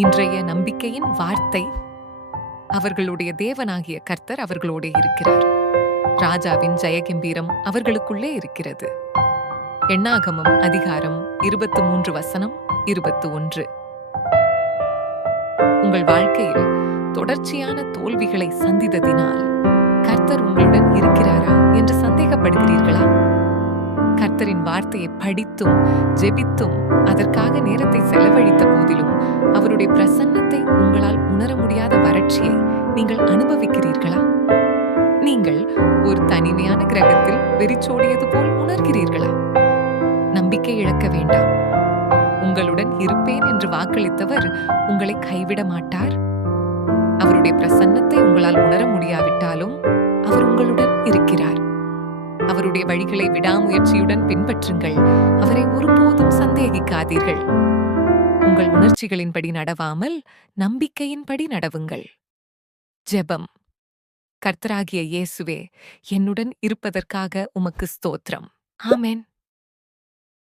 இன்றைய நம்பிக்கையின் வார்த்தை: அவர்களுடைய தேவனாகிய கர்த்தர் அவர்களோடே இருக்கிறார். ராஜாவின் ஜெயகம்பீரம் அவர்களுக்குள்ளே இருக்கிறது. எண்ணாகமம் அதிகாரம் 23:21. உங்கள் வாழ்க்கையில் தொடர்ச்சியான தோல்விகளை சந்தித்ததினால் கர்த்தர் உங்களுடன் இருக்கிறாரா என்று சந்தேகப்படுகிறீர்களா? கர்த்தரின் வார்த்தையை படித்தும் ஜெபித்தும் அதற்காக நேரத்தை செலவழித்த போதிலும் அவருடைய பிரசன்னத்தை உங்களால் உணர முடியாத வறட்சியை நீங்கள் அனுபவிக்கிறீர்களா? நீங்கள் ஒரு தனிமையான கிரகத்தில் வெறிச்சோடியது போல் உணர்கிறீர்களா? நம்பிக்கை இழக்க வேண்டாம். உங்களுடன் இருப்பேன் என்று வாக்களித்தவர் உங்களை கைவிட மாட்டார். அவருடைய பிரசன்னத்தை உங்களால் உணர முடியாவிட்டாலும் அவர் உங்களுடன் இருக்கிறார். அவருடைய வழிகளை விடாமுயற்சியுடன் பின்பற்றுங்கள். அவரை ஒருபோதும் சந்தேகிக்காதீர்கள். உங்கள் உணர்ச்சிகளின்படி நடவாமல் நம்பிக்கையின்படி நடவுங்கள். ஜெபம். கர்த்தராகிய இயேசுவே, என்னுடன் இருப்பதற்காக உமக்கு ஸ்தோத்திரம். ஆமென்.